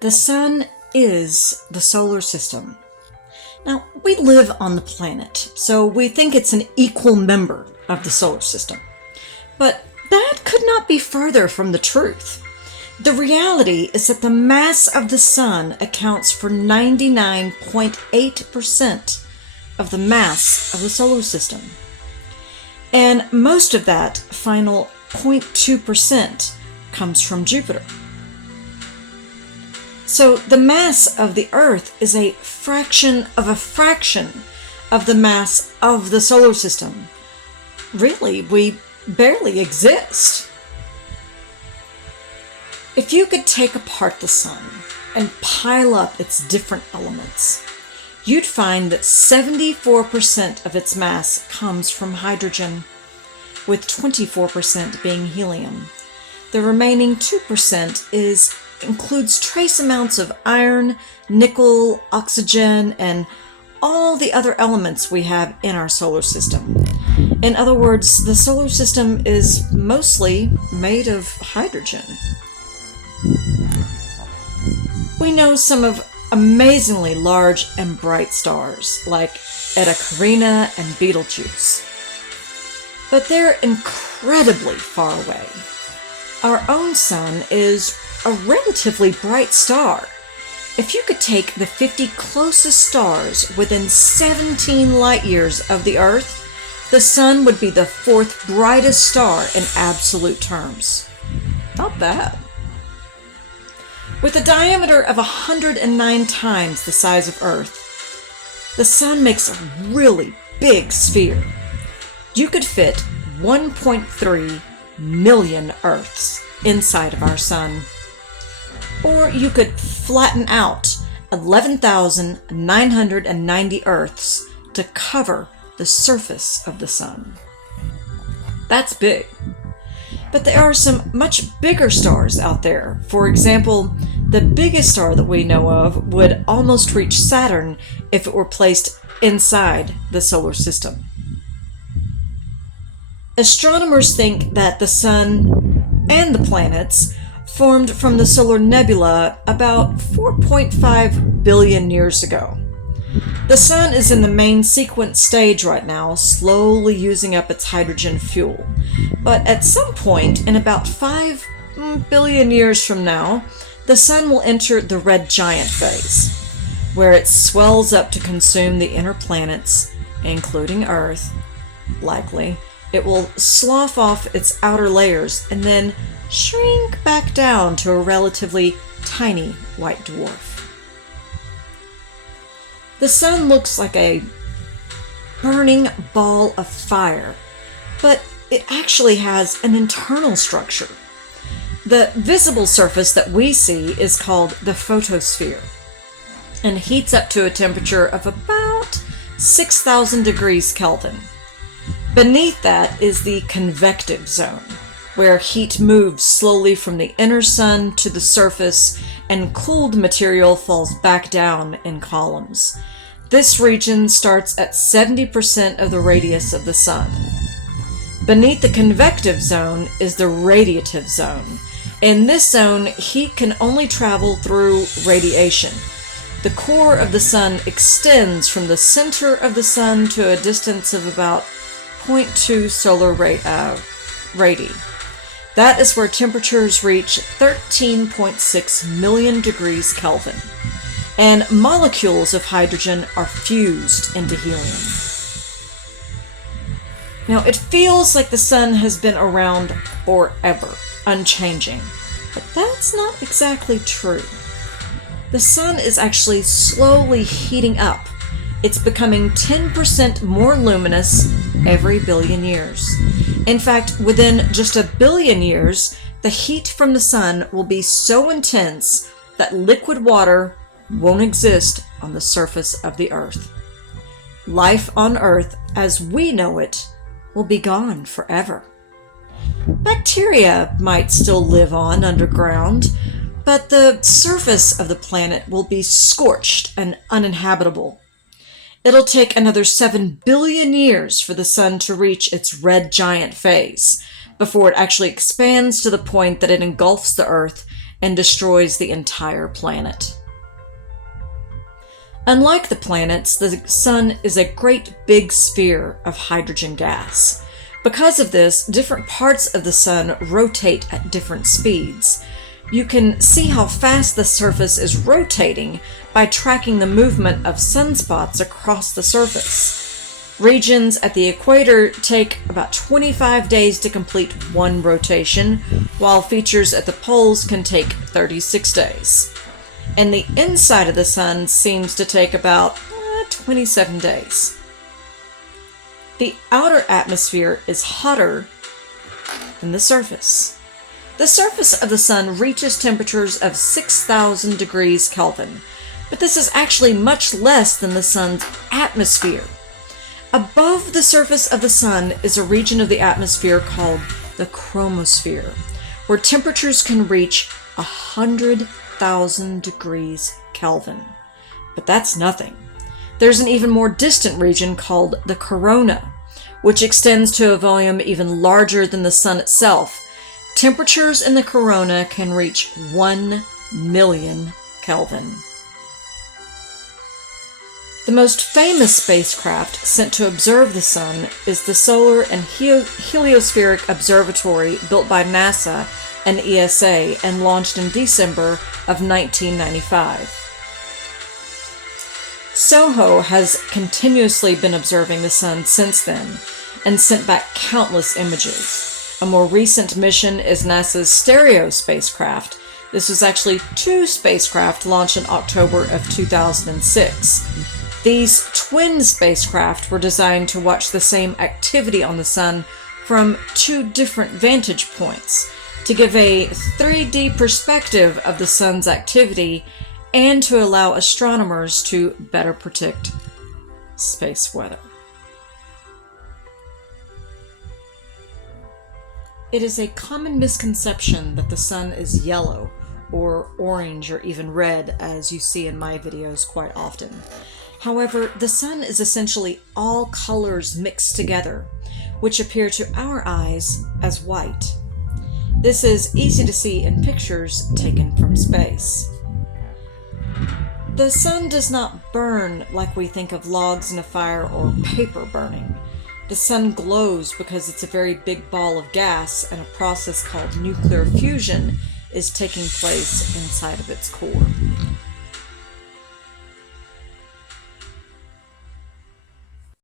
The sun is the solar system. Now, we live on the planet, so we think it's an equal member of the solar system. But that could not be further from the truth. The reality is that the mass of the sun accounts for 99.8% of the mass of the solar system. And most of that final 0.2% comes from Jupiter. So the mass of the Earth is a fraction of the mass of the solar system. Really, we barely exist. If you could take apart the sun and pile up its different elements, you'd find that 74% of its mass comes from hydrogen, with 24% being helium. The remaining 2% includes trace amounts of iron, nickel, oxygen, and all the other elements we have in our solar system. In other words, the solar system is mostly made of hydrogen. We know some of amazingly large and bright stars, like Eta Carina and Betelgeuse. But they're incredibly far away. Our own sun is a relatively bright star. If you could take the 50 closest stars within 17 light years of the Earth, the sun would be the fourth brightest star in absolute terms. Not bad. With a diameter of 109 times the size of Earth, the sun makes a really big sphere. You could fit 1.3 million Earths inside of our sun. Or you could flatten out 11,990 Earths to cover the surface of the sun. That's big. But there are some much bigger stars out there. For example, the biggest star that we know of would almost reach Saturn if it were placed inside the solar system. Astronomers think that the sun and the planets formed from the solar nebula about 4.5 billion years ago. The sun is in the main sequence stage right now, slowly using up its hydrogen fuel. But at some point, in about 5 billion years from now, the sun will enter the red giant phase, where it swells up to consume the inner planets, including Earth. Likely, it will slough off its outer layers and then shrink back down to a relatively tiny white dwarf. The sun looks like a burning ball of fire, but it actually has an internal structure. The visible surface that we see is called the photosphere and heats up to a temperature of about 6,000 degrees Kelvin. Beneath that is the convective zone, where heat moves slowly from the inner sun to the surface and cooled material falls back down in columns. This region starts at 70% of the radius of the sun. Beneath the convective zone is the radiative zone. In this zone, heat can only travel through radiation. The core of the sun extends from the center of the sun to a distance of about 0.2 solar radii. That is where temperatures reach 13.6 million degrees Kelvin, and molecules of hydrogen are fused into helium. Now, it feels like the sun has been around forever, unchanging, but that's not exactly true. The sun is actually slowly heating up. It's becoming 10% more luminous every billion years. In fact, within just a billion years, the heat from the sun will be so intense that liquid water won't exist on the surface of the Earth. Life on Earth, as we know it, will be gone forever. Bacteria might still live on underground, but the surface of the planet will be scorched and uninhabitable. It'll take another 7 billion years for the sun to reach its red giant phase, before it actually expands to the point that it engulfs the Earth and destroys the entire planet. Unlike the planets, the Sun is a great big sphere of hydrogen gas. Because of this, different parts of the Sun rotate at different speeds. You can see how fast the surface is rotating by tracking the movement of sunspots across the surface. Regions at the equator take about 25 days to complete one rotation, while features at the poles can take 36 days. And the inside of the Sun seems to take about 27 days. The outer atmosphere is hotter than the surface. The surface of the Sun reaches temperatures of 6,000 degrees Kelvin, but this is actually much less than the Sun's atmosphere. Above the surface of the Sun is a region of the atmosphere called the chromosphere, where temperatures can reach 100,000 degrees Kelvin. But that's nothing. There's an even more distant region called the corona, which extends to a volume even larger than the Sun itself. Temperatures in the corona can reach 1 million Kelvin. The most famous spacecraft sent to observe the Sun is the Solar and Heliospheric Observatory built by NASA and ESA and launched in December of 1995. SOHO has continuously been observing the Sun since then and sent back countless images. A more recent mission is NASA's Stereo spacecraft. This was actually 2 spacecraft launched in October of 2006. These twin spacecraft were designed to watch the same activity on the Sun from 2 different vantage points, to give a 3D perspective of the Sun's activity and to allow astronomers to better predict space weather. It is a common misconception that the Sun is yellow or orange or even red, as you see in my videos quite often. However, the Sun is essentially all colors mixed together, which appear to our eyes as white. This is easy to see in pictures taken from space. The Sun does not burn like we think of logs in a fire or paper burning. The Sun glows because it's a very big ball of gas, and a process called nuclear fusion is taking place inside of its core.